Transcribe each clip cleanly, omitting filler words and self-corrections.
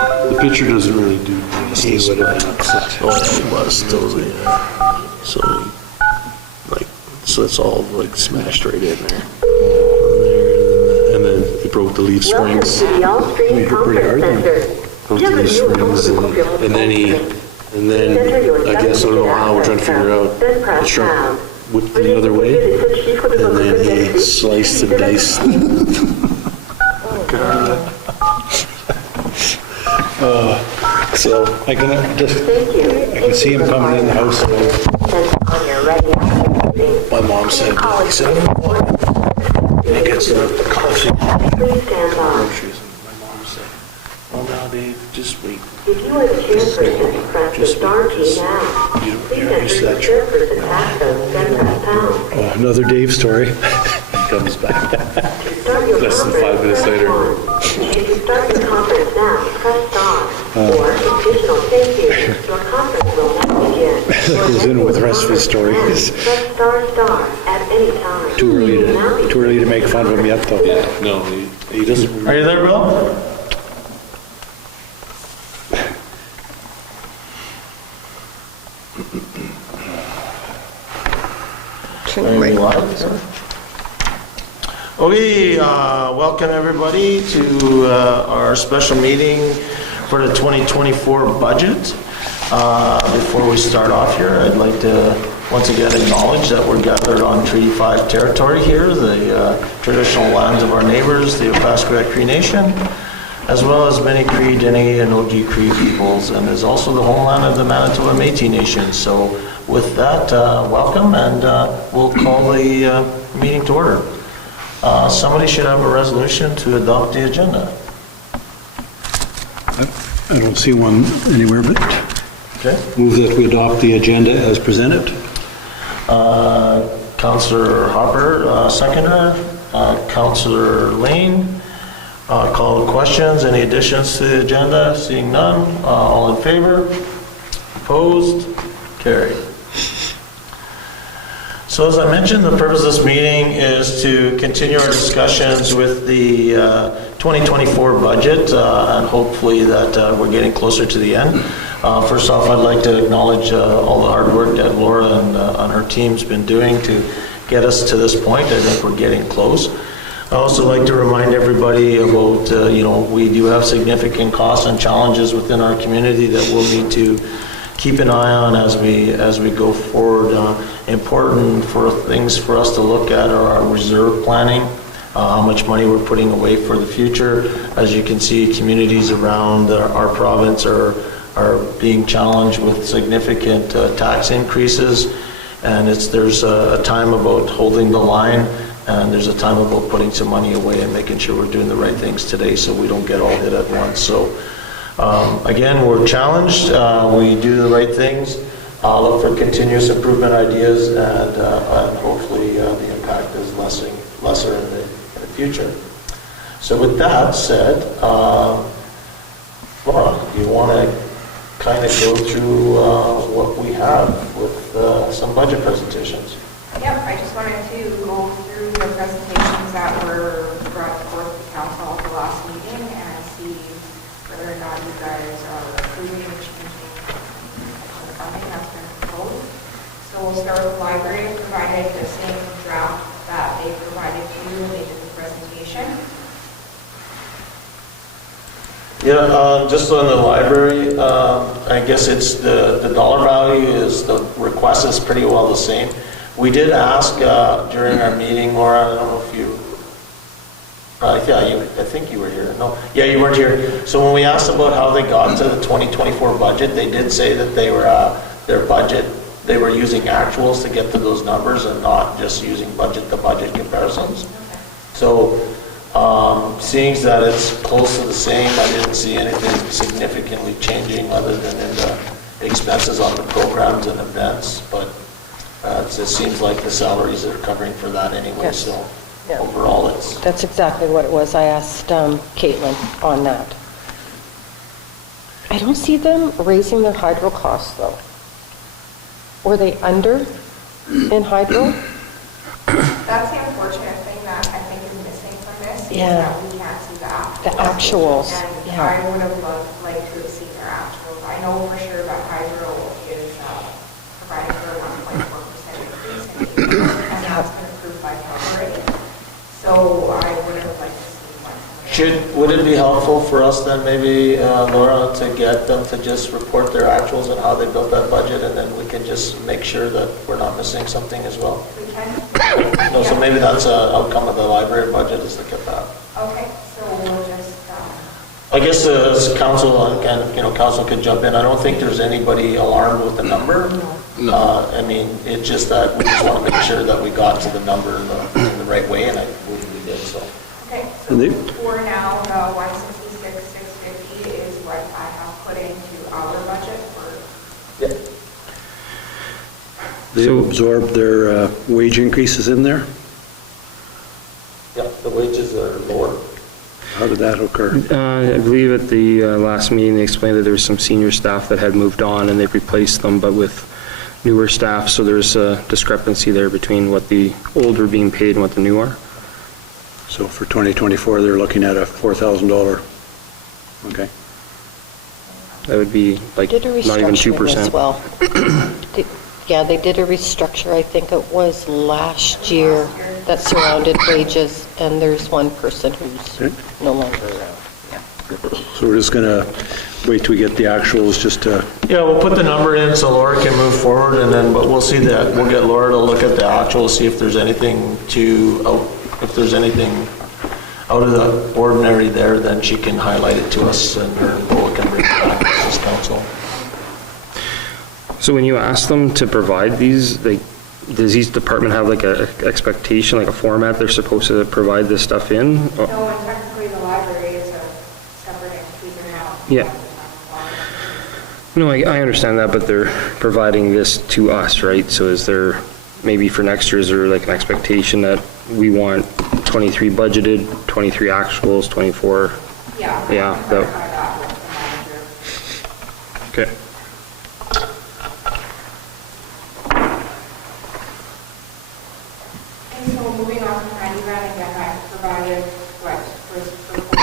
The picture doesn't really do He justice. would have been upset. Oh, yeah, he was totally. So, like, so it's all like smashed right in there. And then it broke the leaf Welcome springs. to the Allstream hit pretty hard Conference then. Center. Broke the leaf springs, and then I guess I don't know how we're trying to figure out. The truck whipped the other way, and then he sliced and diced. So I can just, Thank you. I can see him coming in the house. And on your right hand, my mom said, he said, I don't know what. And he gets the coffee. please stand by. Groceries, and my mom said, "Oh, now Dave, just wait. If you are the chairperson, press the star key now. You Please you're enter used to your that truck." chairperson access, then press pound. Oh, another Dave story. He comes back. To start your Less than conference, 5 minutes press later. 1. If you start your conference now, press star. Or, additional thank you, your conference will now begin. Goes in with the rest of his stories. Press star at any time. Too early to make fun of him yet, though. Yeah, no, he doesn't. Are you there, Bill? Are you live? Okay, welcome everybody to our special meeting for the 2024 budget. Before we start off here, I'd like to once again acknowledge that we're gathered on Treaty 5 territory here, the traditional lands of our neighbors, the Opaskwayak Cree Nation, as well as many Cree, Dene, and Oji Cree peoples, and is also the homeland of the Manitoba Métis Nation. So with that, welcome, and we'll call the meeting to order. Somebody should have a resolution to adopt the agenda. I don't see one anywhere, but Okay. move that we adopt the agenda as presented. Councillor Hopper, seconder. Councillor Lane, call the questions. Any additions to the agenda? Seeing none. All in favor? Opposed? Carried. So as I mentioned, the purpose of this meeting is to continue our discussions with the 2024 budget, and hopefully that we're getting closer to the end. First off, I'd like to acknowledge all the hard work that Laura and her team's been doing to get us to this point. I think we're getting close. I also like to remind everybody about, we do have significant costs and challenges within our community that we'll need to keep an eye on as we go forward. Important things for us to look at are our reserve planning, how much money we're putting away for the future. As you can see, communities around our province are being challenged with significant tax increases, and there's a time about holding the line, and there's a time about putting some money away and making sure we're doing the right things today so we don't get all hit at once. So again, we're challenged. We do the right things, look for continuous improvement ideas, and hopefully the impact is lesser in the future. So with that said, Laura, do you want to kind of go through what we have with some budget presentations? Yep, I just wanted to go through the presentations that were brought forth to council at the last meeting and see whether or not you guys are approving or changing the funding that's been proposed. So we'll start with the library. Provided the same draft that they provided to you when they did the presentation. Yeah, just on the library, I guess it's the dollar value is, the request is pretty well the same. We did ask during our meeting, Laura, I don't know if you, I think you were here. No, yeah, you weren't here. So when we asked about how they got to the 2024 budget, they did say that they were, their budget, they were using actuals to get to those numbers and not just using budget-to-budget comparisons. So seeing that it's close to the same, I didn't see anything significantly changing other than in the expenses on the programs and events, but it seems like the salaries are covering for that anyway, Yes. so Yeah. overall That's exactly what it was. I asked Caitlin on that. I don't see them raising their hydro costs, though. Were they under in hydro? That's the unfortunate thing that I think is missing from this, is Yeah. that we can't see that. The actuals, And yeah. I would have liked to have seen their actuals. I know for sure that Hydro is providing for a 1.4% increase, and that's been approved by Calgary. So I would have liked to see one. Would it be helpful for us then maybe, Laura, to get them to just report their actuals and how they built that budget, and then we can just make sure that we're not missing something as well? We can? No, so maybe that's an outcome of the library budget, is to get that. Okay, so we'll just, I guess as council, and council could jump in. I don't think there's anybody alarmed with the number. I mean, it's just that we just want to make sure that we got to the number in the right way, and I believe we did, so. okay, And they- so for now, the 166,650 is what I have put into our budget for, They've absorbed their wage increases in there? Yeah, the wages are lower. How did that occur? I believe at the last meeting, they explained that there was some senior staff that had moved on and they've replaced them, but with newer staff, so there's a discrepancy there between what the old were being paid and what the new are. So for 2024, they're looking at a $4,000. Okay. That would be like Did a not even restructuring as 2%. well. Yeah, they did a restructure, I think it was last year, that surrounded wages, and there's one person who's Okay. no longer around. So we're just going to wait till we get the actuals just to, Yeah, we'll put the number in so Laura can move forward, and then, but we'll see that, we'll get Laura to look at the actual, see if there's anything if there's anything out of the ordinary there, then she can highlight it to us, and we'll can bring it back as council. So when you ask them to provide these, like, does each department have like a expectation, like a format they're supposed to provide this stuff in? no, and technically the library is a separate entity, they're not. Yeah. No, I understand that, but they're providing this to us, right? So is there, maybe for next year, is there like an expectation that we want 23 budgeted, 23 actuals, 24? Yeah. Yeah, I that- clarified that with the manager. Okay. And so moving on to handyman, again, I provided what was proposed to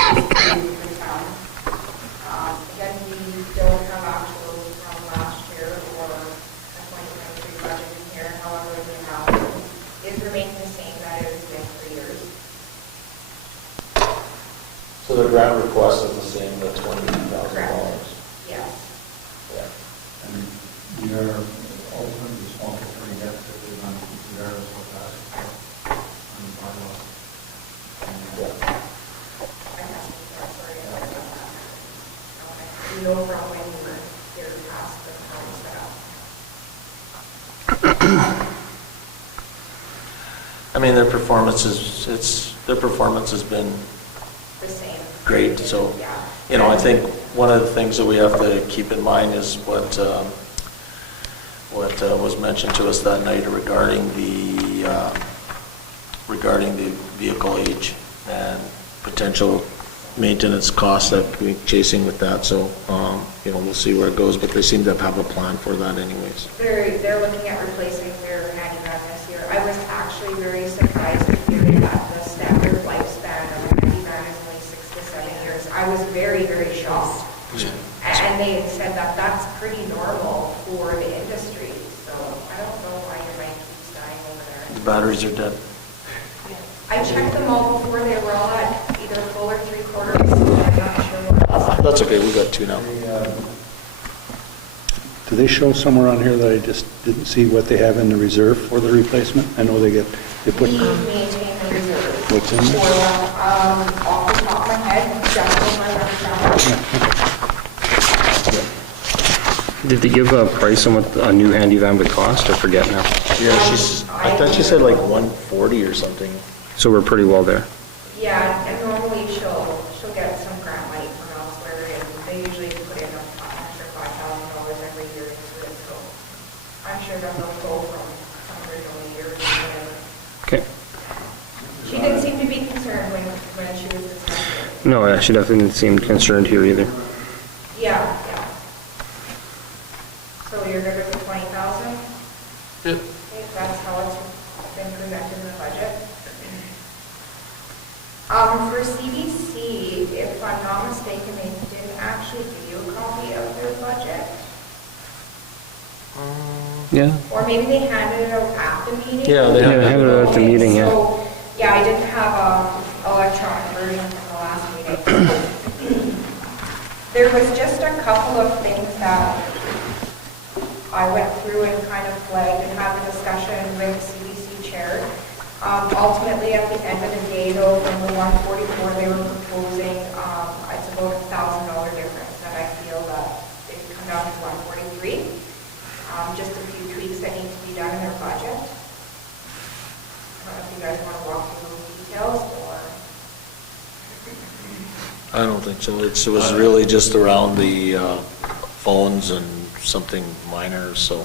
the town. Again, we don't have actuals from last year or a 2023 budget in here, however, the amount is remaining the same that it has been for years. So the grant request is the same, the $20,000. Yes. Yeah. And we are ultimately responsible for any debt that we run, regardless of that. On the bylaw. I have to start sorry about that. You know from when you were here past the time set up. I mean, their performance has been The same. great, so, Yeah. I think one of the things that we have to keep in mind is what was mentioned to us that night regarding the vehicle age and potential maintenance costs that we're chasing with that, so, we'll see where it goes, but they seem to have a plan for that anyways. They're looking at replacing their handyman this year. I was actually very surprised to hear that the standard lifespan of a handyman is only 6 to 7 years. I was very, very shocked. And they had said that that's pretty normal for the industry, so I don't know why your bike keeps dying over there. The batteries are dead. I checked them all before, they were all at either full or 3/4. I'm not sure what. That's okay, we got two now. do they show somewhere on here that I just didn't see what they have in the reserve for the replacement? I know they put, We maintain the reserve. What's in there? For, off the top of my head, just on my left down. Did they give a price on what a new handy van would cost? I forget now. Yeah, I thought she said like 140 or something. So we're pretty well there. Yeah, and normally she'll get some grant money from elsewhere, and they usually put in an extra $5,000 every year into it, so I'm sure that they'll go from some original years or whatever. Okay. She didn't seem to be concerned when she was discussing it. No, yeah, she definitely didn't seem concerned here either. Yeah. So you're good with the 20,000? Yep. Okay, that's how it's been presented in the budget. For CDC, if I'm not mistaken, they didn't actually give you a copy of their budget. Yeah. Or maybe they handed it out at the meeting. Yeah, they handed it out at the meeting, yeah. So, yeah, I didn't have an electronic version from the last meeting. There was just a couple of things that I went through and kind of flagged and had a discussion with the CDC chair. Ultimately, at the end of the day, though, from the 144 they were proposing, it's about $1,000 difference that I feel that they could come down to 143. Just a few tweaks that need to be done in their budget. I don't know if you guys want to walk through those details or... I don't think so. It was really just around the phones and something minor, so.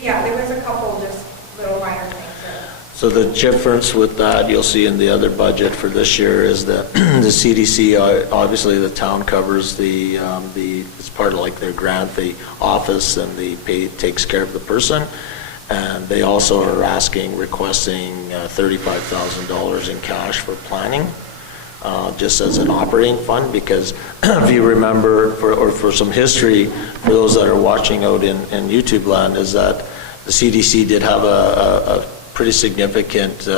Yeah, there was a couple just little minor things that... So the difference with that, you'll see in the other budget for this year, is that the CDC, obviously the town covers it's part of like their grant, the office, and the pay takes care of the person. And they also are requesting $35,000 in cash for planning, just as an operating fund, because if you remember, for some history, for those that are watching out in YouTube land, is that the CDC did have a pretty significant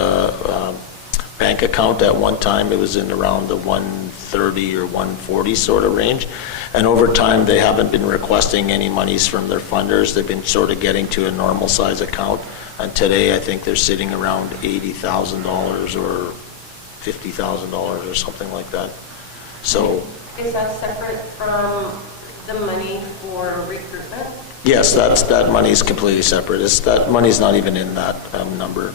bank account at one time. It was in around the 130 or 140 sort of range. And over time, they haven't been requesting any monies from their funders. They've been sort of getting to a normal size account. And today, I think they're sitting around $80,000 or $50,000 or something like that. So. Is that separate from the money for recruitment? Yes, that money is completely separate. That money's not even in that number.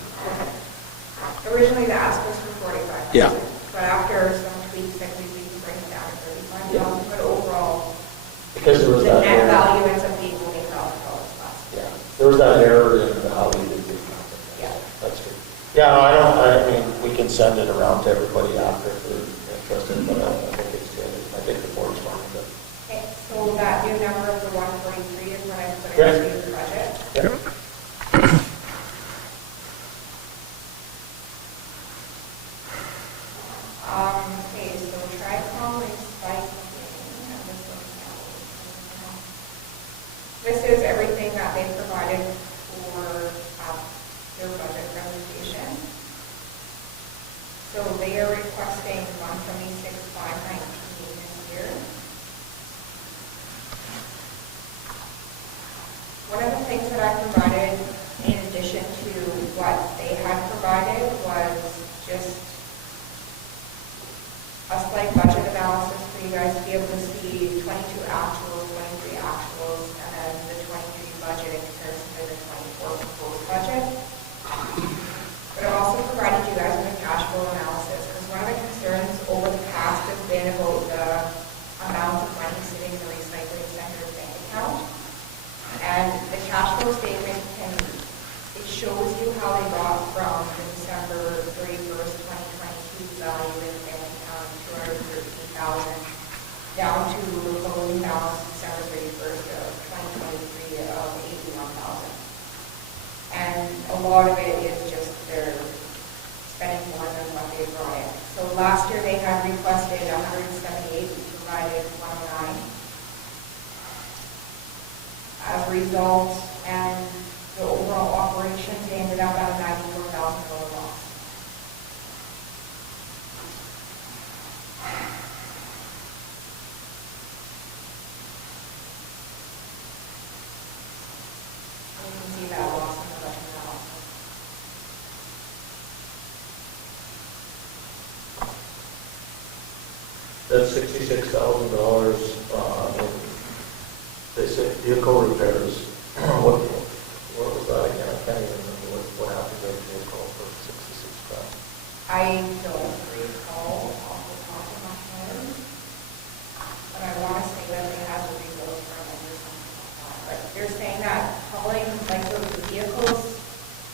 Originally, the ask was for $45,000. Yeah. But after some tweaks, I think we can bring it down to $35,000. But overall, Because there was the that net error. value ends up being $40,000 less. Yeah, there was that error in how we did the accounting. Yeah. That's good. Yeah, I mean, we can send it around to everybody after if they're interested, but I think it's good. I think the board's fine with it. Okay, so that new number of the 143 is what I put Yeah. into the budget. Yeah. Okay, so Tricom recycling. This is everything that they provided for their budget presentation. So they are requesting 176,519 this year. One of the things that I provided in addition to what they had provided was just a slight budget analysis for you guys to be able to see 22 actuals, 23 actuals, and then the 23 budget in comparison to the 24 proposed budget. But I also provided you guys with a cash flow analysis, because one of the concerns over the past has been about the amount of money sitting in the recycling center's bank account. And the cash flow statement it shows you how they got from the December 31st, 2022 value in the bank account of $213,000 down to the closing balance December 31st of 2023 of $81,000. And a lot of it is just they're spending more than what they brought in. So last year they had requested 178, we provided 109. As a result, and the overall operations, they ended up at a $94,000 loss. You can see that loss in the budget analysis. That's $66,000 in basic vehicle repairs. What was that again? I can't even remember what happened to the vehicle for $66,000. I don't recall off the top of my head, but I want to say that they had the results from it or something like that. But they're saying that hauling, like those vehicles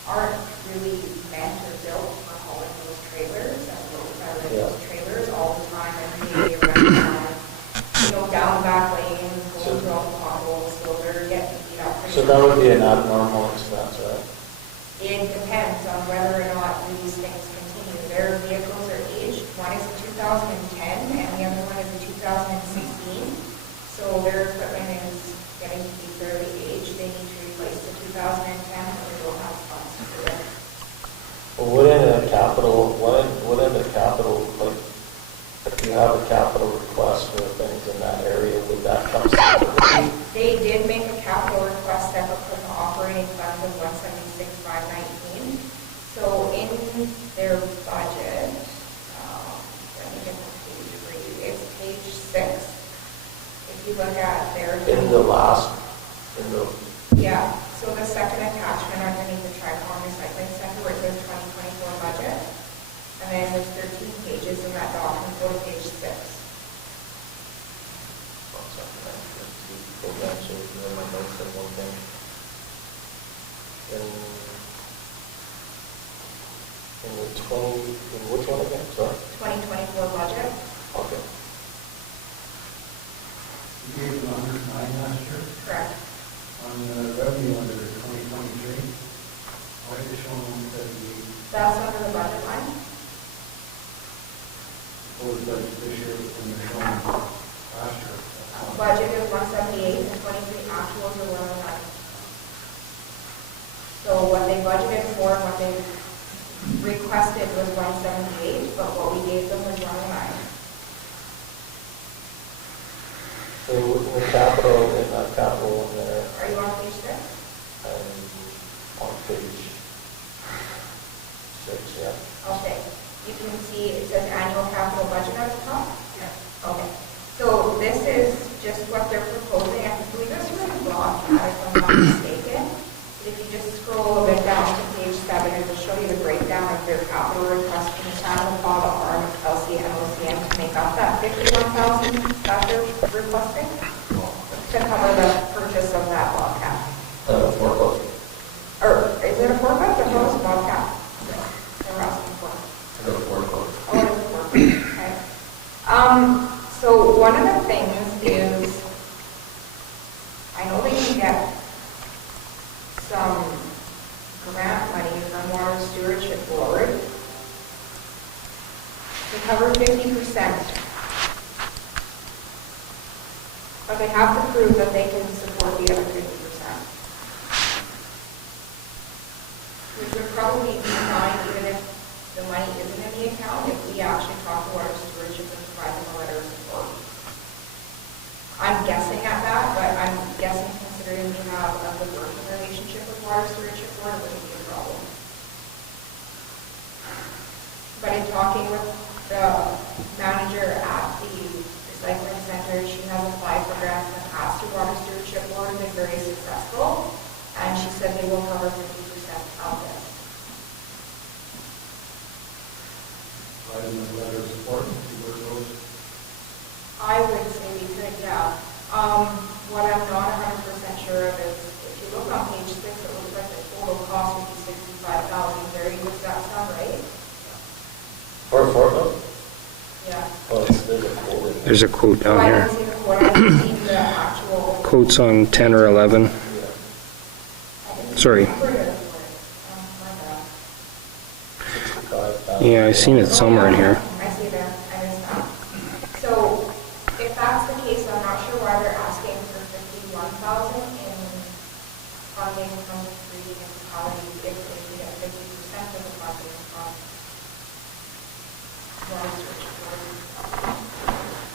aren't really meant or built for hauling those trailers, and those are those trailers all the time, every day, around town, down the back lane, going through all the potholes, so they're getting beat up. So that would be an abnormal expense, right? It depends on whether or not these things continue. Their vehicles are aged. One is a 2010 and the other one is a 2016. So their equipment is getting to be fairly aged. They need to replace the 2010, and they don't have funds to do it. Well, wouldn't a capital, like, if you have a capital request for things in that area, would that come separately? They did make a capital request separate from the operating funds of 176,519. So in their budget, let me get the page for you. It's page 6. If you look at their yeah. So the second attachment underneath the Tricom Recycling Center, where it says 2024 budget, and then there's 13 pages in that document. Go to page 6. Go back to my notes at one thing. In the 20, in which one again, sorry? 2024 budget. Okay. You gave them 109 last year. Correct. On the revenue under 2023, why is it showing 78? That's under the budget line. What was budget this year when they're showing last year? Budget is 178, and 23 actuals are 109. So what they budgeted for and what they requested was 178, but what we gave them was 109. So in the capital, in that capital one there, Are you on page 6? on page 6, yeah. Okay. You can see it says annual capital budget at the top? Yeah. Okay. So this is just what they're proposing. I believe this was a block, if I'm not mistaken. If you just scroll a bit down to page 7, it will show you the breakdown of their capital request from the town of Bottle Arm, LC, and OCM to make up that 51,000 that they're requesting to cover the purchase of that Bobcat. Forklift. Or is it a forklift or was it a Bobcat? They're asking for. Forklift. Oh, it's a forklift. Okay. So one of the things is, I know they can get some grant money from Water Stewardship Board to cover 50%. But they have to prove that they can support the other 50%. Which would probably be fine even if the money isn't in the account, if we actually talk to Water Stewardship and provide them a letter of support. I'm guessing at that, but I'm guessing considering we have a good working relationship with Water Stewardship Board, it wouldn't be a problem. But in talking with the manager at the recycling center, she has applied for grants in the past through Water Stewardship Board and been very successful, and she said they will cover 50% of this. Why isn't the letter of support, see where it goes? I would say we could, yeah. What I'm not 100% sure of is, if you look on page 6, it looks like the total cost would be 65,000. Barry, does that sound right? For a forklift? Yeah. Oh, there's a quote in there. There's a quote So down I here. didn't see the quote, I didn't see the actual. Quotes on 10 or 11. I didn't Sorry. remember the quote. My bad. 65,000. Yeah, I seen it somewhere in here. I see there, I missed that. So, if that's the case, I'm not sure why they're asking for 51,000 in funding from the three municipalities if they can get 50% of the funding from Water Stewardship Board.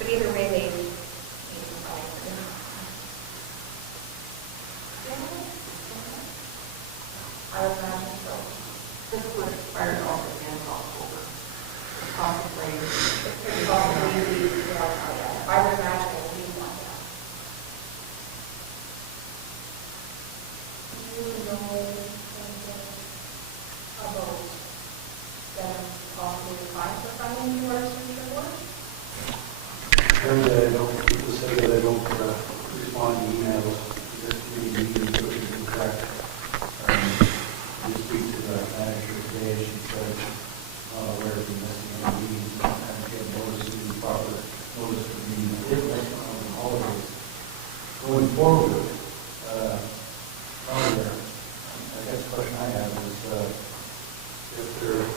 But either way, they need some funding for this. I would imagine so. This would expire also at the end of October. Possibly. It could possibly be, I would imagine it would be one, yeah. Do you know anything about them possibly applying for funding to Water Stewardship Board? Apparently, people say that I don't respond to emails. There's three meetings that we can track. I speak to the manager today, she said, where we missing any meetings, and get notice in the proper notice of meeting. I did like on the holidays. Going forward, I guess the question I have is, if they're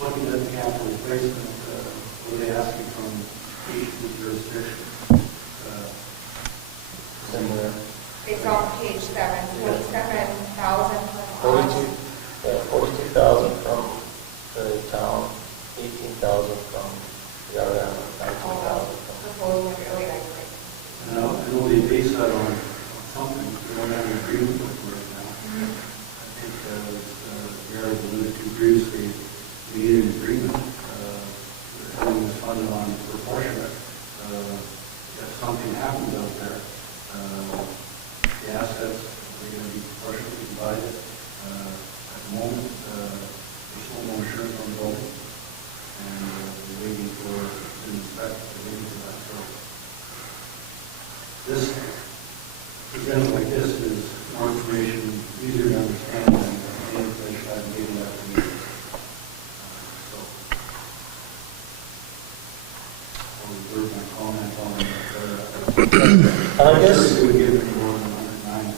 looking at the capital replacement, what are they asking from each of the jurisdictions? similar. It's on page 7, 47,000 from us. 42,000 from the town, 18,000 from the other, 19,000 from. Proposal, really, I think. And I know they base that on something, we don't have an agreement with it right now. I think, as Gary alluded to previously, we need an agreement, having this funded on proportionate. If something happens out there, the assets are going to be proportionately divided. At the moment, there's no more insurance on the building, and we're waiting for the inspector to wait for that. So this, presented like this, is more information, easier to understand than any information I've given at the meeting. So I'll reserve my comment on it. And I guess, We would give it more than 109.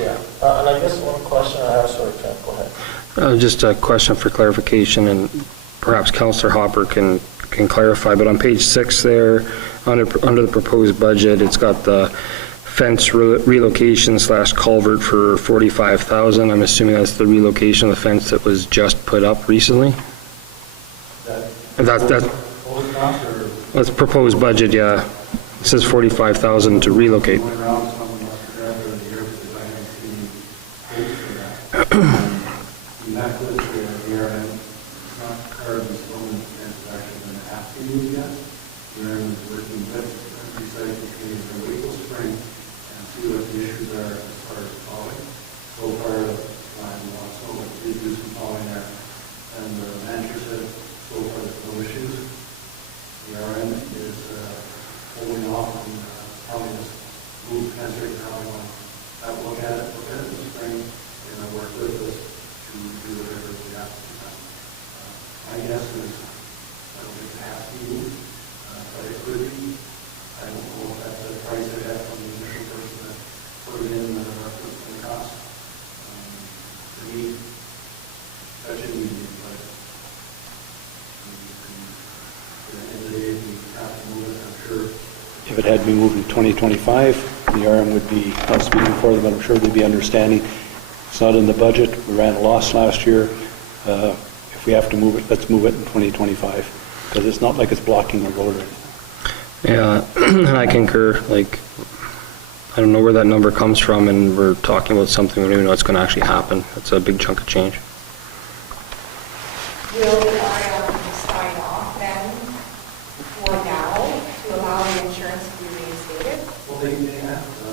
yeah, and I guess one question I have, sorry, Ken, go ahead. Just a question for clarification, and perhaps Councillor Hopper can clarify, but on page 6 there, under the proposed budget, it's got the fence relocation / culvert for 45,000. I'm assuming that's the relocation of the fence that was just put up recently? That's proposed budget, yeah. It says 45,000 to relocate. Went around, someone must have grabbed it in the air because I haven't seen quotes for that. We met with the ARN, it's not carved in stone, and it's actually going to have to be moved yet. The ARN is working with recycling committees in Waco Spring and see what the issues are as far as hauling. So far, I have a lot, so we did do some hauling there. And the manager said, so far, there's no issues. The ARN is holding off and telling us move cancer how we want to look at it in the spring, and work with us to do whatever we have to do. My guess is I don't think it has to be moved, but it could be. I don't know if that's the price I got from the initial person that put it in what's going to cost. To me, that shouldn't be moved, but at the end of the day, we have to move it, I'm sure. If it had to be moved in 2025, the RM would be, I was speaking for them, I'm sure they'd be understanding. It's not in the budget. We ran a loss last year. If we have to move it, let's move it in 2025, because it's not like it's blocking the road or anything. Yeah, and I concur, like, I don't know where that number comes from, and we're talking about something we don't even know what's going to actually happen. That's a big chunk of change. Will the RM sign off then for now to allow the insurance to be reinstated? Well, they have, the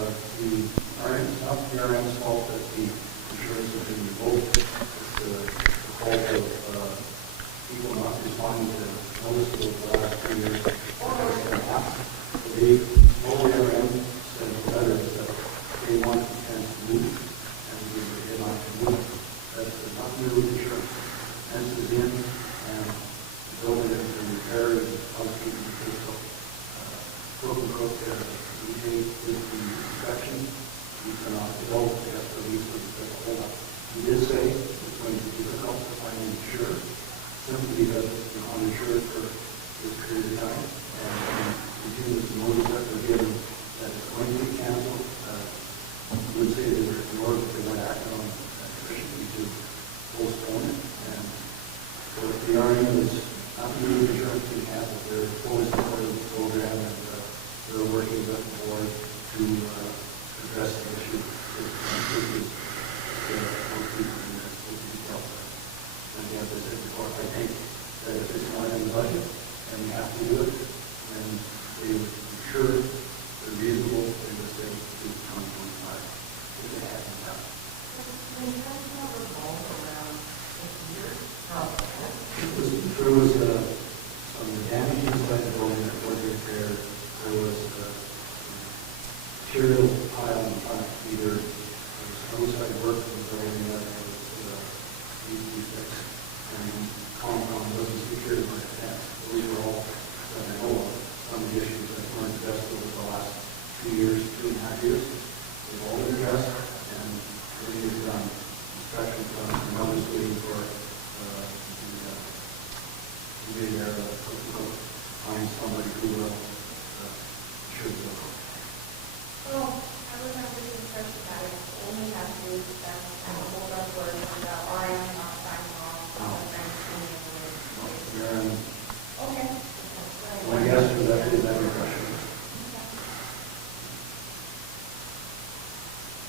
RM, it's not the RM's fault that the insurance has been revoked. It's the fault of people not responding to notices over the last 2 years. The whole RM said the letter is that they want the fence moved, and we did not move. That's not new insurance. Fence is in, and the building has been repaired, housekeeping, so Broken Brook, we did the inspection. We cannot develop the SOEs with the hold up. He did say it's going to be difficult to find an insurer, simply because it's been uninsured for this period of time. And continuous notice that we're given that it's going to be canceled. We would say they were ignored if they weren't acting on efficiently to postpone it. And so if the RM is not new insurance being canceled, they're fully supporting the program, and they're working with the board to address the issue. And as I said before, I think that if it's not in the budget and we have to do it, then they would ensure they're reasonable, they would say to 2025 if they hadn't done. There was some damage inside the building that was repaired. There was material pile in front, either outside work in the building that was needs to be fixed, and compound wasn't secured by a fence. Those were all that I know of, some of the issues that weren't addressed over the last 2 years, 2.5 years. They've all been addressed, and everything is done. Inspection done, and now just waiting for find somebody who will should go. Well,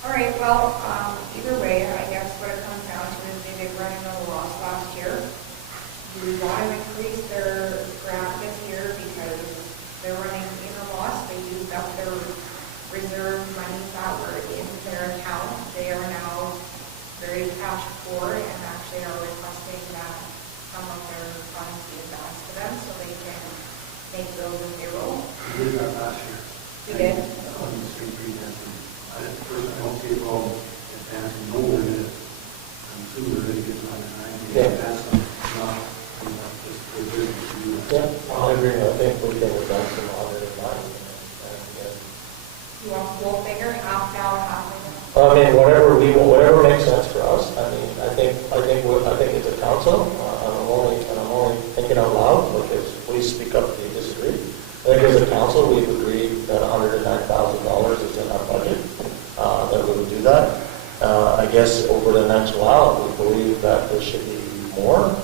All right, well, either way, I guess what it comes down to is they did run into a loss last year. Do we want to increase their grant this year because they're running in a loss? They used up their reserve money that were in their account. They are now very cash poor and actually are requesting that some of their funds be advanced to them so they can make bills and payroll. We did that last year. We did? On the street presenting. I don't see a problem advancing over it. And two, we're going to get another 90 Yeah. advance them, not, just for business to do that. Yeah, I agree. I think we can advance them 109. You want the whole figure, half now, half later? I mean, whatever makes sense for us. I mean, I think it's a council. I'm only thinking out loud because please speak up if you disagree. I think as a council, we've agreed that $109,000 is in our budget, that we would do that. I guess over the next while, we believe that there should be more.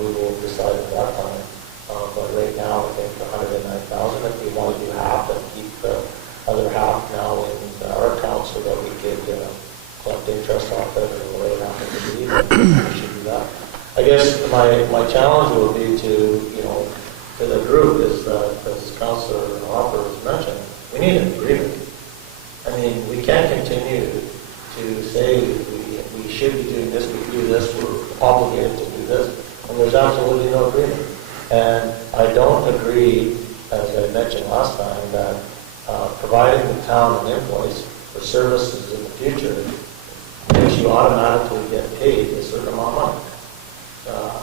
We will decide at that time. But right now, I think $109,000, if we want to do half and keep the other half now in our account so that we could collect interest off it or whatever it happens to be, then we should do that. I guess my challenge will be to the group is that, as Councillor Hopper has mentioned, we need an agreement. I mean, we can't continue to say we should be doing this, we do this, we're obligated to do this, and there's absolutely no agreement. And I don't agree, as I mentioned last time, that providing the town an invoice for services in the future makes you automatically get paid a certain amount of money.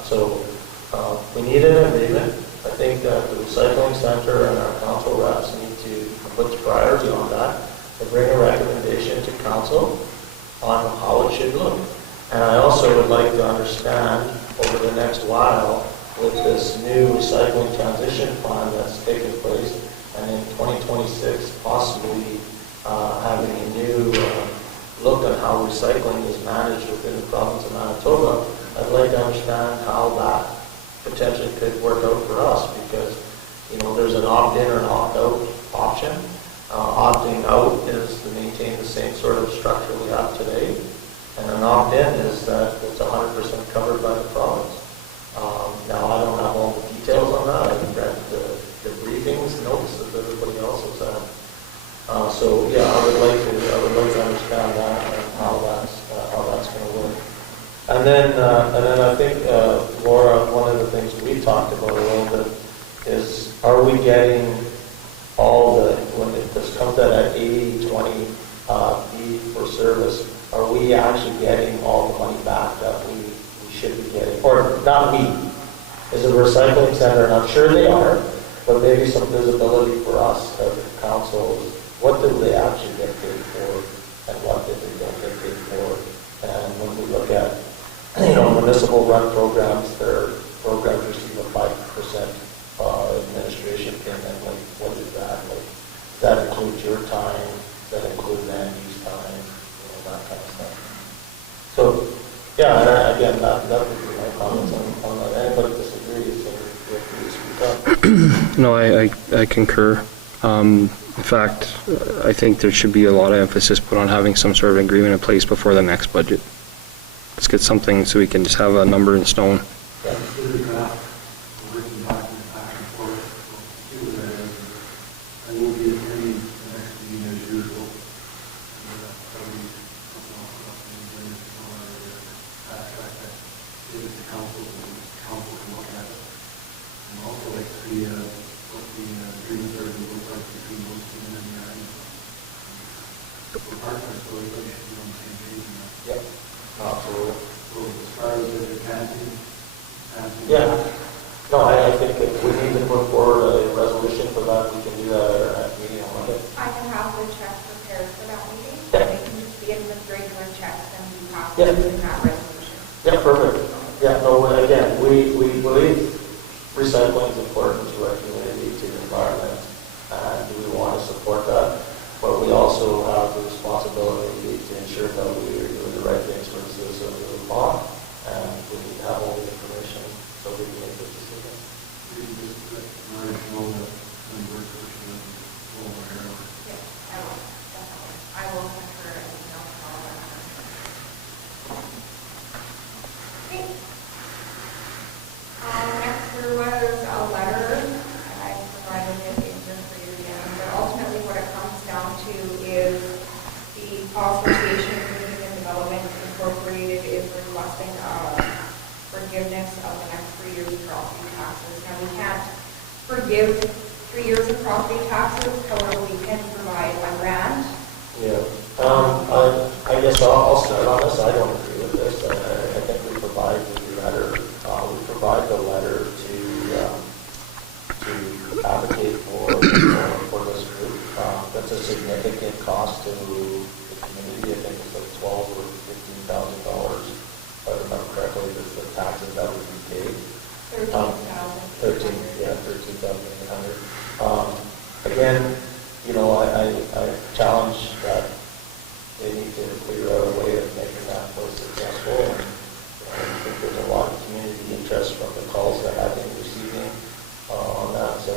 So we need an agreement. I think that the recycling center and our council reps need to put the priority on that and bring a recommendation to council on how it should look. And I also would like to understand over the next while with this new recycling transition plan that's taking place, and in 2026 possibly having a new look at how recycling is managed within the province of Manitoba. I'd like to understand how that potentially could work out for us because, there's an opt-in or an opt-out option. Opting out is to maintain the same sort of structure we have today, and an opt-in is that it's 100% covered by the province. Now, I don't have all the details on that. I've read the briefings, notes that everybody else has had. So yeah, I would like to understand that and how that's going to work. And then I think Laura, one of the things we talked about a little bit is, are we getting all the, when this comes at that 80-20 fee for service, are we actually getting all the money back that we should be getting? Or not we, as a recycling center, and I'm sure they are, but maybe some visibility for us as a council. What do they actually get paid for, and what did they don't get paid for? And when we look at, municipal run programs, their programs receive a 5% administration payment. Like, what is that? Like, that includes your time, that includes land use time, that kind of stuff. So, yeah, and again, that would be my comments on that. Anybody disagrees, then feel free to speak up. No, I concur. In fact, I think there should be a lot of emphasis put on having some sort of agreement in place before the next budget. Let's get something so we can just have a number in stone. Yeah, this is a draft, working document back and forth. See what that is. I will be attending the next meeting as usual. And probably fast track that, give it to council, and council can look at it. And also like to see what the agreements are going to look like between those two and then the iron. For partners, so everybody should be on the same page in that. Yep. Absolutely. So as far as the advancing. Yeah. No, I think if we need to put forward a resolution for that, we can do that at our next meeting on Monday. I can have the check prepared for that meeting. Yeah. They can just begin with regular checks and we have Yeah. to do that resolution. Yeah, perfect. Yeah, no, again, we believe recycling is important to our community, to the environment, and we want to support that. But we also have the responsibility to ensure that we are doing the right things for the citizens of the farm, and we need to have all the information so we can make this decision. We can just let Marge know that when we work with you, we'll over here. Yes, I will, definitely. I will send her an email down to is the Paul Association of Community and Development Incorporated is requesting forgiveness of the next 3 years of property taxes. Now, we can't forgive 3 years of property taxes, however, we can provide a grant. Yeah, I guess I'll start on this. I don't agree with this. I think we provide the letter, to advocate for this group. That's a significant cost to the community. I think it's like $12,000 or $15,000, if I remember correctly, that's the taxes that would be paid. 13,800. Again, I challenge that they need to figure out a way of making that more successful. And I think there's a lot of community interest from the calls that I've been receiving on that. So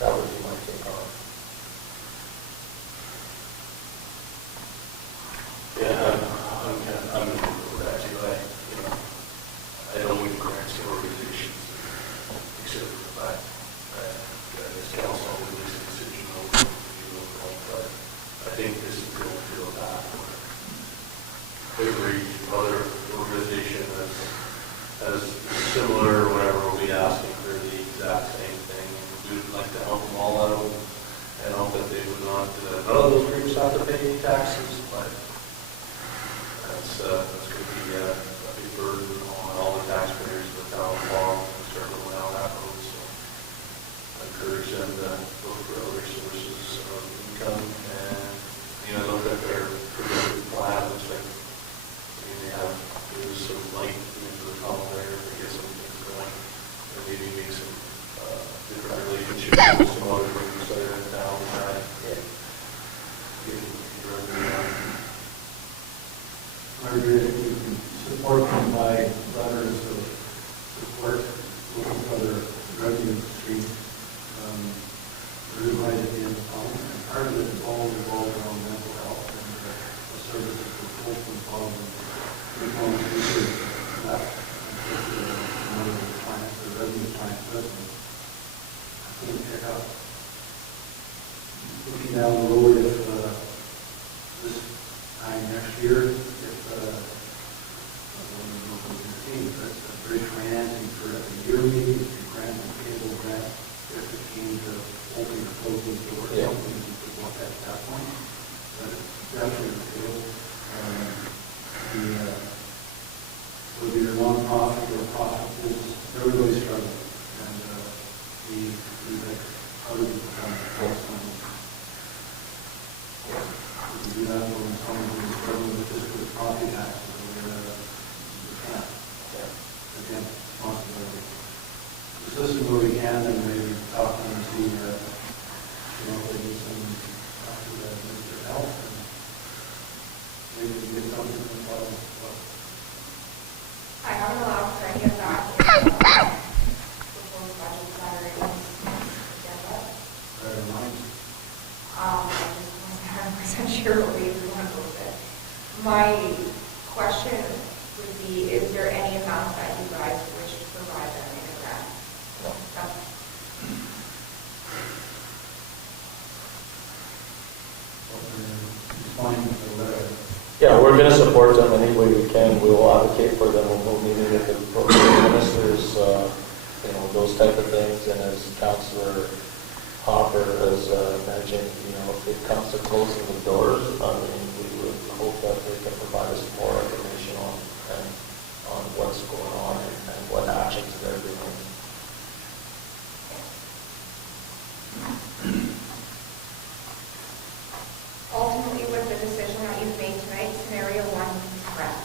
that would be my take on it. Yeah, I'm in favor of that too. I don't want grants to organizations, except for the fact that this council will make a decision over, but I think this is going to go back where every other organization has similar or whatever will be asking for the exact same thing. And we'd like to help them all out and hope that they would not, none of those groups have to pay any taxes, but that's going to be a big burden on all the taxpayers in the town of Long and start going down that road. So I encourage them to look for other sources of income and, look at their predictive plan. Looks like, they have, there's some light into the tunnel there to get some things going and maybe make some different relationships with some other groups that are in town that get revenue out. Margaret, we can support them by letters of support, looking for other revenue streams. Everybody at the end of the phone, and part of it is all involved around mental health and the services for folks involved in mental research and that. One of the clients, the revenue clients, doesn't. I couldn't pick up. Looking down the road, if this time next year, that's a bridge financing for a year maybe, if you grant and cable grant, if it came to open or close those doors, something you could look at that point. But it's definitely a deal. Whether you're non-profit or profit, everybody's struggling. And we like how do we become something? We can do that when someone who's struggling with this with property taxes. Again, responsibility. Just listen where we can and maybe talk to them and see, if they need some help. And maybe we can get something from the bottom. I haven't allowed for any of that in the proposed budget that are in this agenda. Better mind. I just wasn't 100% sure what we want to go with it. My question would be, is there any amount that you guys wish to provide them in a grant? No. Responding to the letter. Yeah, we're going to support them any way we can. We will advocate for them. We'll meet with the ministers, those type of things. And as Councillor Hopper has mentioned, if it comes to closing the doors, we would hope that they can provide us more information on what's going on and what actions they're doing. Ultimately, with the decision that you've made tonight, scenario one is correct.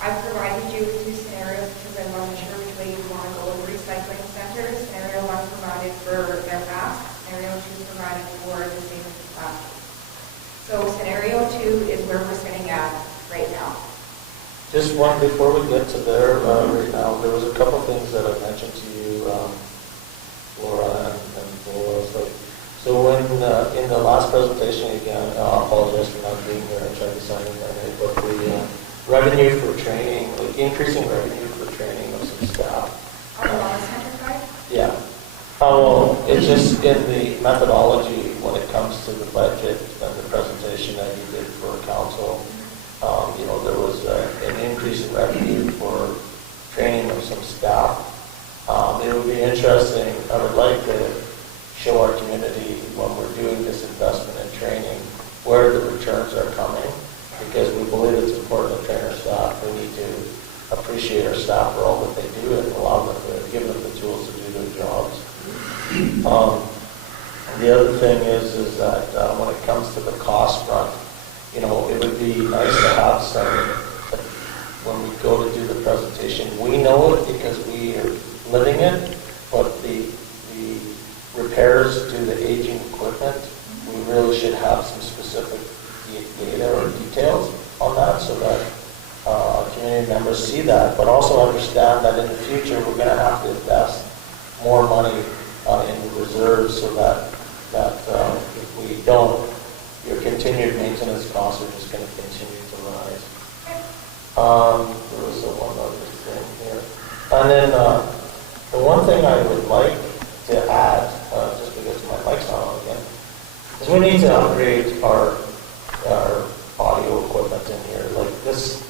I've provided you with two scenarios because I wasn't sure which way you want to go with the recycling center. Scenario one provided for their past. Scenario two provided for the same as the past. So scenario two is where we're sitting at right now. Just one, before we get to there right now, there was a couple things that I mentioned to you, Laura and Laura. So when in the last presentation, again, I apologize for not being here. I tried to sign in my name, but the revenue for training, like increasing revenue for training of some staff. On the wellness center side? Yeah. Well, it's just in the methodology when it comes to the budget and the presentation that you did for council, there was an increase in revenue for training of some staff. It would be interesting, I would like to show our community when we're doing this investment in training, where the returns are coming, because we believe it's important to train our staff. We need to appreciate our staff for all that they do and allow them to give them the tools to do their jobs. The other thing is that when it comes to the cost front, it would be nice to have some, when we go to do the presentation, we know it because we are living it, but the repairs to the aging equipment, we really should have some specific data or details on that so that community members see that, but also understand that in the future we're going to have to invest more money in the reserves so that if we don't, your continued maintenance costs are just going to continue to rise. There was one other thing here. And then the one thing I would like to add, just because my mic's not on again, is we need to upgrade our audio equipment in here. Like this,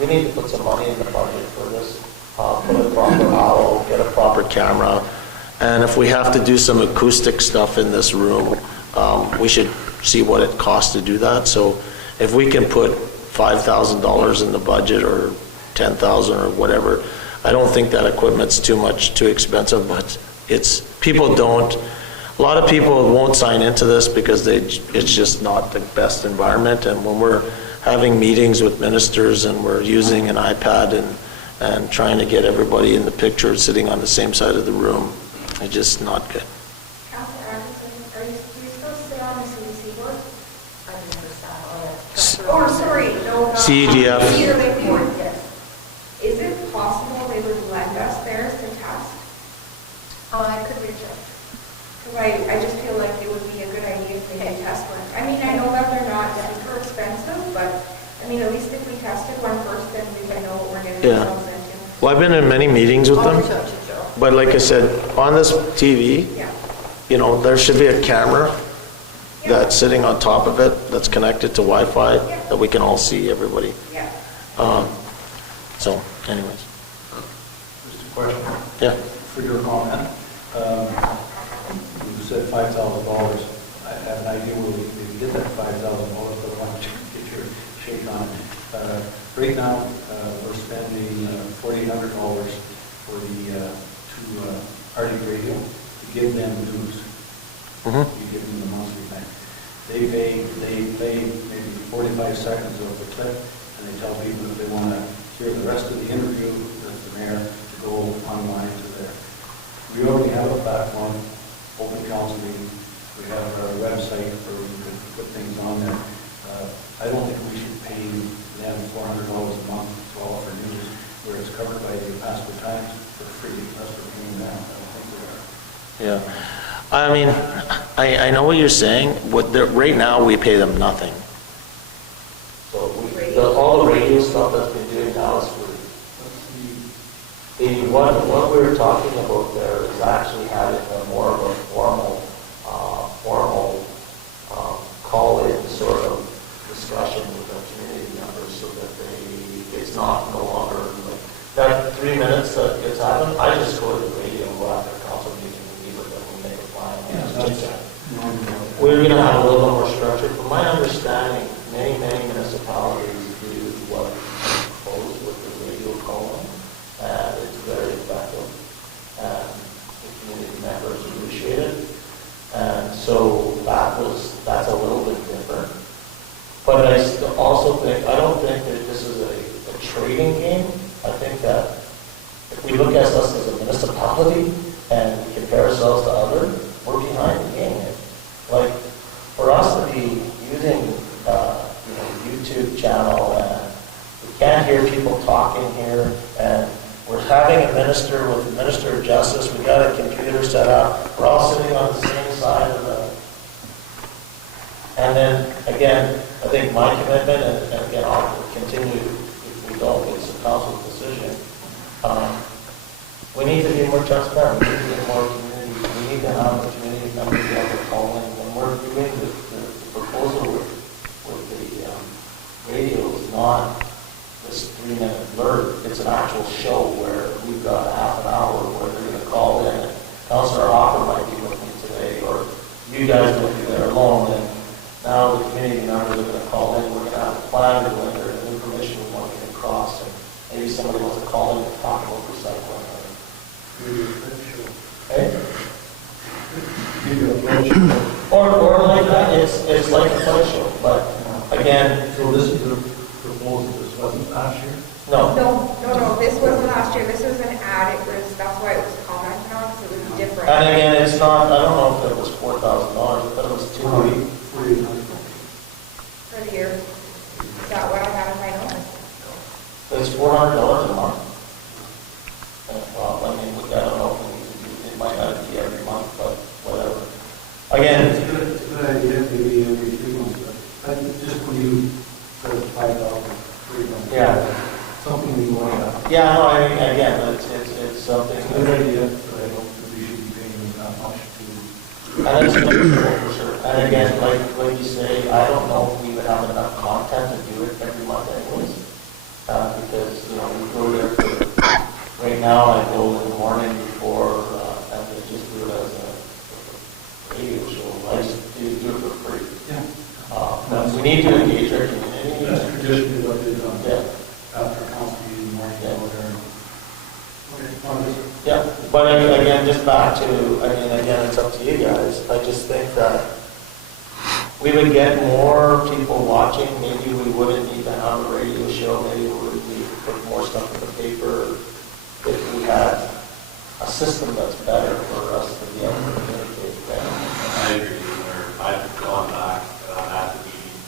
we need to put some money in the budget for this. Put a proper owl, get a proper camera, and if we have to do some acoustic stuff in this room, we should see what it costs to do that. So if we can put $5,000 in the budget or $10,000 or whatever, I don't think that equipment's too expensive, but a lot of people won't sign into this because it's just not the best environment. And when we're having meetings with ministers and we're using an iPad and trying to get everybody in the picture sitting on the same side of the room, it's just not good. Councilor Anderson, do you still sit on the CDC board? I just was on it. Oh, sorry, no. CEDF. Cedar Lake board. Yes. Is it possible they would lend us theirs to test? I could reach out. Because I just feel like it would be a good idea if they did test one. I mean, I know that they're not super expensive, but I mean, at least if we tested one first, then we would know what we're getting Yeah. ourselves into. Well, I've been in many meetings with I'll them, reach out to Joe. but like I said, on this TV, Yeah. there should be a camera that's sitting on top of it, that's connected to Wi-Fi, that we can all see everybody. Yeah. So, anyways, Just a question. yeah. For your comment, you said $5,000. I have an idea where we can get that $5,000, but I want you to get your shake on it. Right now, we're spending $4,800 for the two Arctic Radio to give them news. You give them the monthly thing. They play maybe 45 seconds of the clip, and they tell people if they want to hear the rest of the interview with the mayor to go online to there. We already have a platform, open council meeting. We have our website where we can put things on there. I don't think we should pay them $400 a month to all for news, where it's covered by the Passport Times for free. That's what we're paying them. I don't think we are. Yeah. I mean, I know what you're saying. Right now, we pay them nothing. So all the radio stuff that's been doing now is free. What we were talking about there is actually having a more of a formal call-in sort of discussion with the community members so that it's not no longer like that 3 minutes that gets happened. I just go to the radio after council meeting and meet with them and make a plan. We're going to have a little bit more structure. From my understanding, many municipalities do what proposed with the radio call-in, and it's very effective, and the community members appreciate it. And so that's a little bit different. But I also think, I don't think that this is a trading game. I think that if we look at us as a municipality and we compare ourselves to others, we're behind the game here. Like, for us to be using YouTube channel, and we can't hear people talking here, and we're having a minister with the Minister of Justice, we got a computer set up, we're all sitting on the same side of the... And then, again, I think my commitment, and again, I'll continue if we don't, it's a council's decision, we need to be more transparent, we need to be more community, we need to have the community members be able to call in when we're doing the proposal with the radio is not this 3-minute blurb. It's an actual show where we've got half an hour where they're going to call in. And Councillor Hopper might be with me today, or you guys will be there alone. And now the community members are going to call in. We're going to have a plan to when there's information we want to get across. And maybe somebody wants to call in and talk about recycling. Hey? Or like that, it's like a fun show, but again. So this is the proposal, this wasn't last year? No. No, this wasn't last year, this was an ad, that's why it was commented on, because it was different. And again, it's not, I don't know if it was $4,000, I thought it was $200. For the year. Is that what I have in my notes? It's $400 a month. Well, I mean, I don't know if it might not be every month, but whatever. Again, It's a good idea, maybe every 3 months, but just when you said 5,000, 3 months. Yeah. Something we want to. yeah, no, I mean, again, it's something. It's a good idea, but I don't think we should be paying them that much to. And it's for sure. And again, like you say, I don't know if we would have enough content to do it every month anyways. Because, we go there for, right now I go in the morning before, and they just do it as a radio show. I just do it for free. Yeah. But we need to engage our community. That's traditionally what they do. Yeah. After council meeting, morning, over. Okay, Yeah, but again, just back to, again, it's up to you guys. I just think that we would get more people watching. Maybe we wouldn't need to have a radio show. Maybe we would need to put more stuff in the paper if we had a system that's better for us to be able to communicate. I agree. I've gone back at the meeting,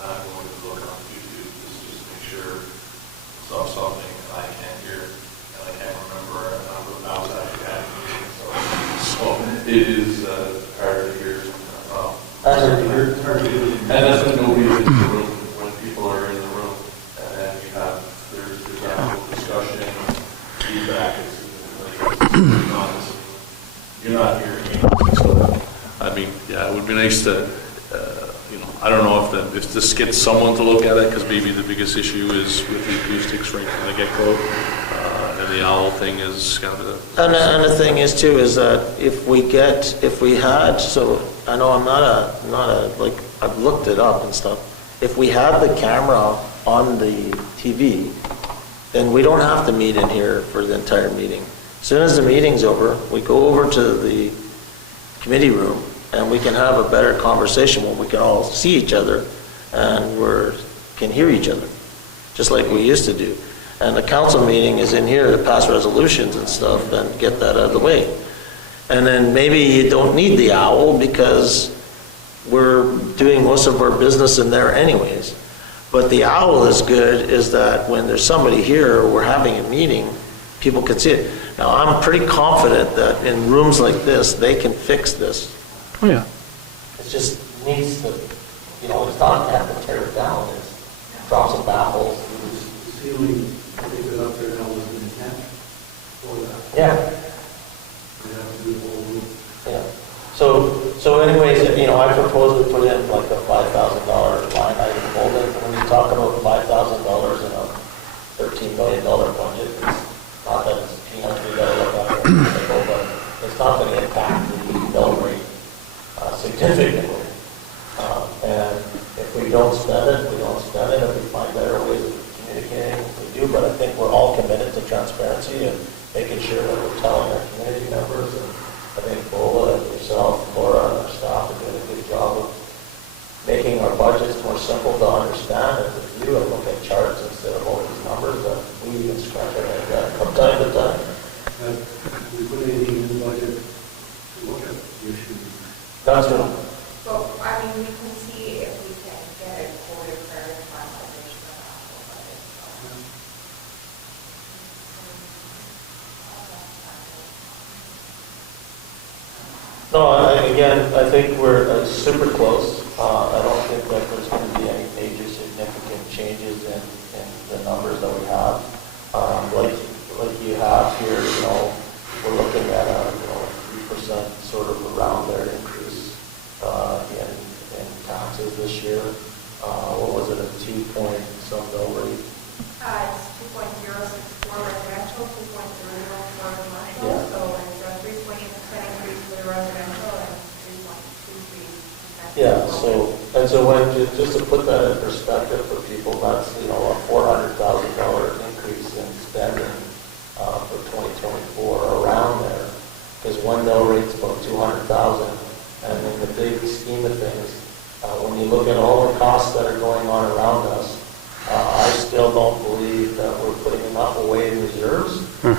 going to look on YouTube just to make sure saw something I can't hear and I can't remember a number of mouths I actually had. So it is hard to hear. And that's when nobody is in the room, when people are in the room, and then you have there's actual discussion, feedback. You're not hearing anything. So I mean, yeah, it would be nice to. I don't know if this gets someone to look at it, because maybe the biggest issue is with the acoustics right from the get-go, and the owl thing is kind of And the thing is too, is that if we had, so I know I'm not a, like, I've looked it up and stuff. If we had the camera on the TV, then we don't have to meet in here for the entire meeting. As soon as the meeting's over, we go over to the committee room, and we can have a better conversation when we can all see each other and can hear each other, just like we used to do. And the council meeting is in here to pass resolutions and stuff and get that out of the way. And then maybe you don't need the owl because we're doing most of our business in there anyways. But the owl is good is that when there's somebody here or we're having a meeting, people can see it. Now, I'm pretty confident that in rooms like this, they can fix this. Oh, yeah. It just needs to, it's not to have to tear it down. It's drop some baffles. The ceiling, leave it up there now with the intent for that. Yeah. We have to do the whole room. Yeah. So anyways, I propose we put in like a $5,000 line item holding. When you talk about $5,000 in a $13 million budget, it's not that it's peanuts we gotta look at, but it's not going to impact the mill rate significantly. And if we don't spend it, we don't spend it. If we find better ways of communicating, we do. But I think we're all committed to transparency and making sure that we're telling our community members. And I think Bola and yourself, Laura, and our staff are doing a good job of making our budgets more simple to understand and to view and look at charts instead of all these numbers that we even scratch our head at from time to time. We put anything in the budget to look at the issue. That's what. Well, we can see if we can get it quoted for finalization of the actual budget. No, again, I think we're super close. I don't think that there's going to be any major significant changes in the numbers that we have. Like you have here, we're looking at a 3% sort of around there increase taxes this year. What was it, a 2 point some mill rate? It's 2.064 residential, 2.00 for commercial, Yeah. so it's a 3.8% increase for the residential and 3.23%. Yeah, so when, just to put that in perspective for people, that's, a $400,000 increase in spending for 2024, around there. Because one mill rate's about 200,000, and in the big scheme of things, when you look at all the costs that are going on around us, I still don't believe that we're putting enough away in reserves. We're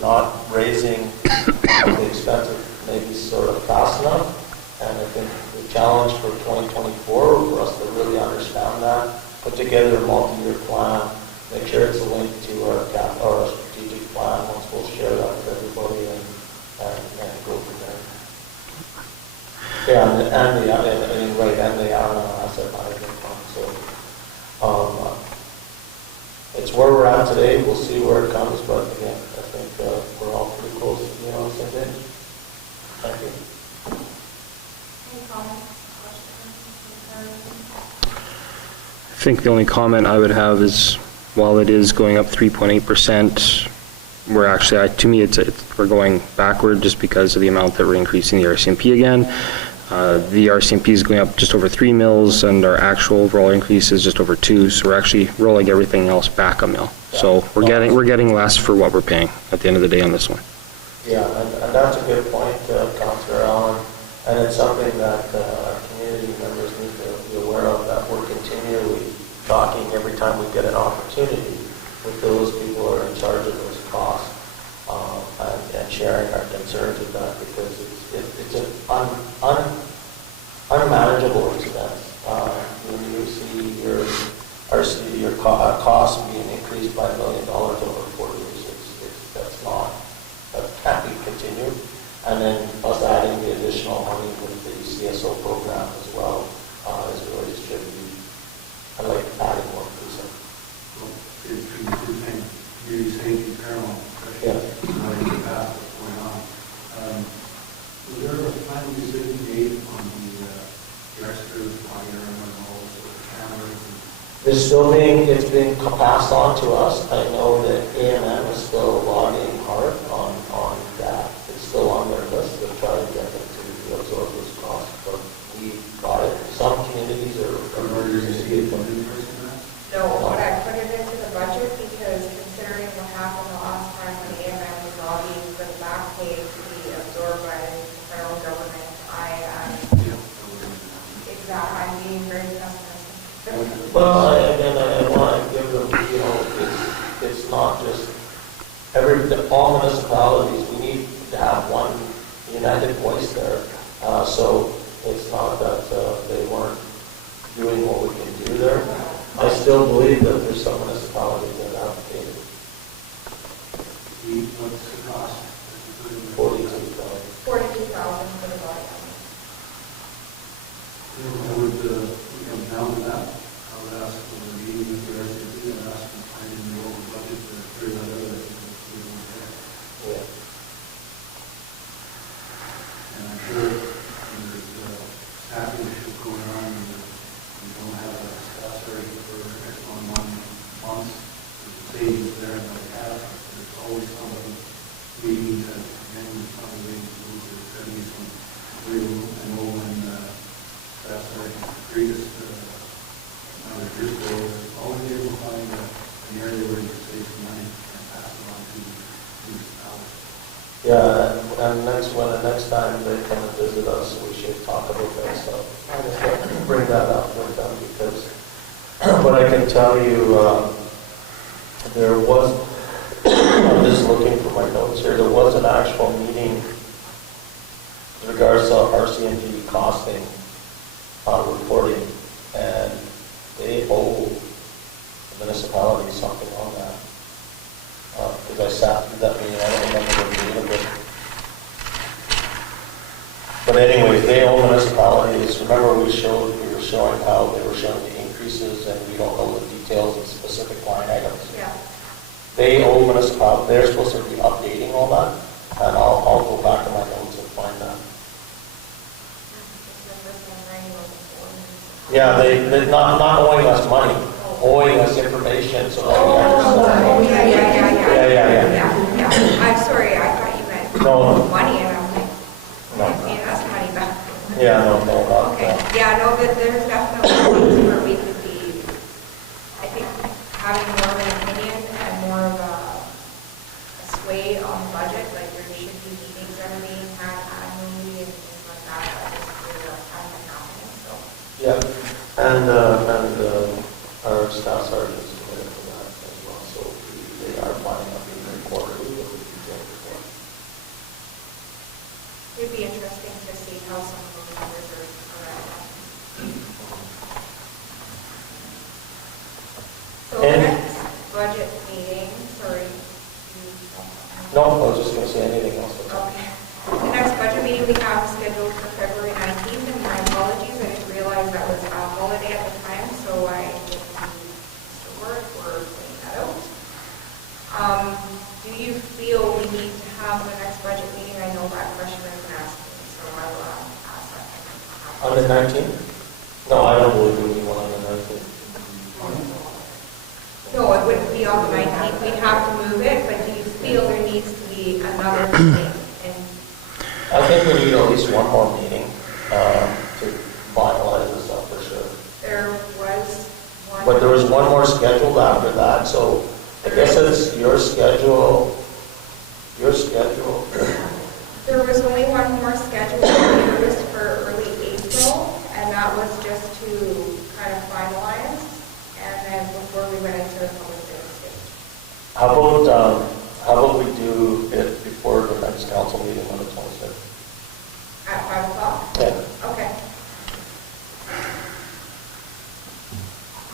not raising the expenses maybe sort of fast enough. And I think the challenge for 2024 for us to really understand that, put together a multi-year plan, make sure it's linked to our strategic plan. Once we'll share that with everybody and go from there. Yeah, and the asset management fund. So it's where we're at today. We'll see where it comes, but again, I think we're all pretty close to being on the same page. Thank you. Any comments, questions, concerns? I think the only comment I would have is, while it is going up 3.8%, we're actually, to me, we're going backward just because of the amount that we're increasing the RCMP again. The RCMP is going up just over 3 mils, and our actual overall increase is just over 2. So we're actually rolling everything else back a mil. So we're getting less for what we're paying at the end of the day on this one. Yeah, and that's a good point, Councillor Allen. And it's something that our community members need to be aware of, that we're continually talking every time we get an opportunity with those people who are in charge of those costs, and sharing our concerns with that, because it's an unmanageable expense. When you see your costs being increased by $1 million over 4 years, that can't be continued. And then us adding the additional money with the CSO program as well is really should be, I like adding more precinct. Community safety paramount. Yeah. What's going on? Was there a final decision made on the extra wire and all the cameras? It's being passed on to us. I know that A&M is still lobbying hard on that. It's still on their list to try to get them to absorb those costs, but we got it. Some communities are using it. No, but I put it into the budget because considering what happened the last time when A&M was lobbying for the back pay to be absorbed by the federal government, I'm being very pessimistic. Well, I want to give them, it's not just all municipalities. We need to have one united voice there. So it's not that they weren't doing what we can do there. I still believe that there's some municipalities that have paid it. What's the cost? 42,000. 42,000 for the body. Would come down to that? I would ask for the meeting with the RCMP and ask them to find in the open budget to clear that out. Yeah. And I'm sure there's staffing issues going on, and we don't have a staff surge for X amount of months. There's savings there, and I have, there's always somebody leaving that, and there's probably there's going to be some real, I know when staff surge previous number of years ago, there's always able to find an area where you can save some money and pass it on to municipalities. Yeah, and next time they come and visit us, we should talk about that stuff. I just bring that up with them because, but I can tell you, there was, I'm just looking for my notes here, there was an actual meeting with regards to RCMP costing reporting, and they owe the municipality something on that. Because I sat through that meeting, I don't remember the meeting of it. But anyways, they owe municipalities. Remember we were showing how they were showing the increases, and we don't know the details of specific line items. Yeah. They owe municipalities, they're supposed to be updating all that, and I'll go back to my notes and find that. This is the first Yeah, they're not owing us money, owing us information, so that we Oh, understand. yeah. I'm sorry, I thought you meant No. money, and I'm like, No. you're paying us money back. Yeah, no, not Okay, that. yeah, no, but there's definitely things where we could be, I think, having more of an opinion and more of a sway on the budget, like there should be meetings that are being had annually and things like that, that just really hasn't happened, so. Yeah, and our staff sergeants committed to that as well, so they are planning on being there quarterly with the detailed report. It'd be interesting to see how some of those numbers are at. So the And- next budget meeting, sorry. No, I was just gonna say anything else. Okay. The next budget meeting we have scheduled for February 19th, and my apologies, I didn't realize that was a holiday at the time, so I didn't do work or putting that out. Do you feel we need to have the next budget meeting? I know that question has been asked me, so I will ask that. On the 19th? No, I don't believe we need one on the 19th. No, it wouldn't be on the 19th, we'd have to move it, but do you feel there needs to be another meeting? And I think we need at least one more meeting to finalize this up for sure. there was one. But there was one more scheduled after that, so I guess it's your schedule. There was only one more scheduled, it was for early April, and that was just to kind of finalize, and then before we went into the public hearing stage. How about we do it before the next council meeting on the 26th? At 5 o'clock? Yeah. Okay.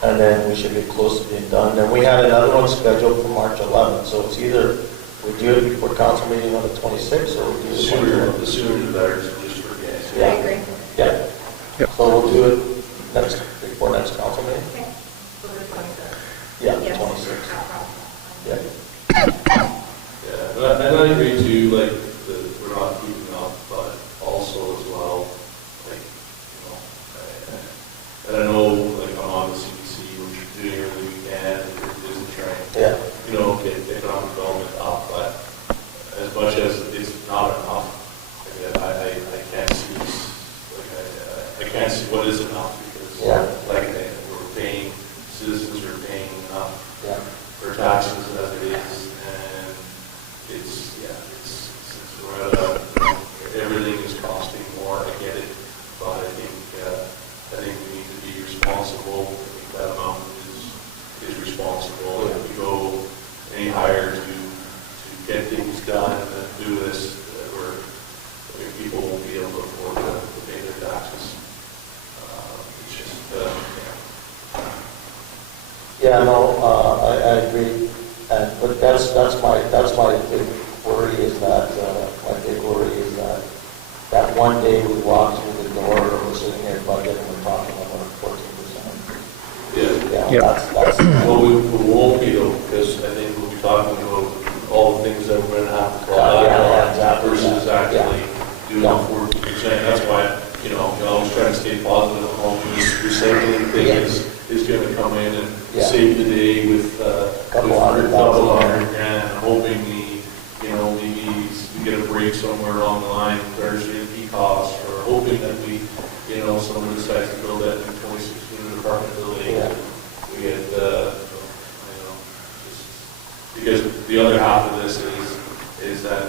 And then we should be close to being done. And we had another one scheduled for March 11th, so it's either we do it before council meeting on the 26th, or we do it. The sooner the better, so just forget. I Yeah. agree. Yeah. Yep. So we'll do it before next council meeting? Okay. Yeah, the Yes. 26th. At 5 o'clock. Yeah. Yeah, and I agree too, like, we're not keeping up, but also as well, like, and I know, like, I'm on the CDC, we're doing everything we can, it isn't trying to, Yeah. get economic development up, but as much as it's not enough, I can't see, I can't see what is enough, because, Yeah. like, we're paying, citizens are paying enough Yeah. for taxes as it is, and it's we're at everything is costing more, I get it, but I think we need to be responsible. I think that amount is responsible. If we go any higher to get things done and do this, people won't be able to afford to pay their taxes. It's just, Yeah, no, I agree, but that's my big worry is that, that one day we walk through the door, we're sitting here budget and we're talking about 14%. yeah. Yeah, Yep. that's. Well, we won't be though, because I think we'll be talking about all the things that we're gonna have to call Yeah, out exactly. versus actually doing Yeah. 14%. That's why, you always try to stay positive. This recycling thing Yeah. is gonna come in and Yeah. save the day with, Couple hundred thousand. $200,000, I'm hoping maybe we get a break somewhere along the line, Thursday and PCOS, or hoping that we, someone decides to build that new 26-unit apartment building. Yeah. We get, because the other half of this is that,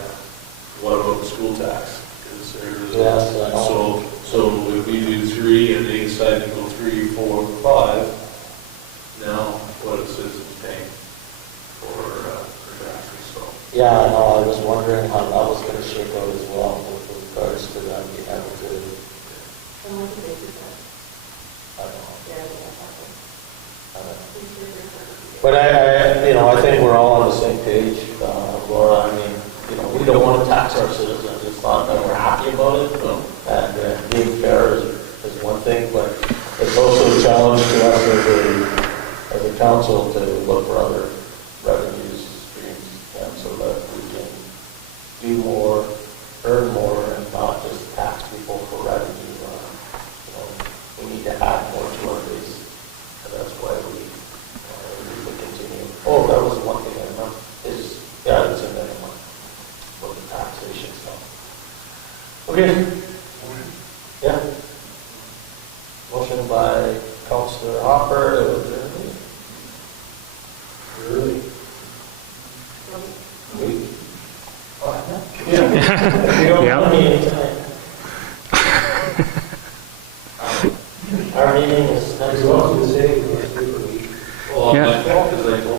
what about the school tax? 'Cause there's- Yes, I know. So if we do 3 and they decide to go 3, 4, 5, now what are citizens paying for taxes? So, Yeah, no, I was wondering how that was gonna shake out as well with regards to them being able to, I don't know. But I think we're all on the same page, Laura. I mean, we don't want to tax our citizens. It's not that we're happy about it. And being fair is one thing, but it's also a challenge to us as a council to look for other revenue streams, and so that we can do more, earn more, and not just tax people for revenue. We need to add more to Okay. Yeah. Motion by Councillor Hopper. Early. Yeah. You don't want me anytime. Our meeting is next You're month. welcome to say, you want to stay for a week. Well, Yeah. my fault is I told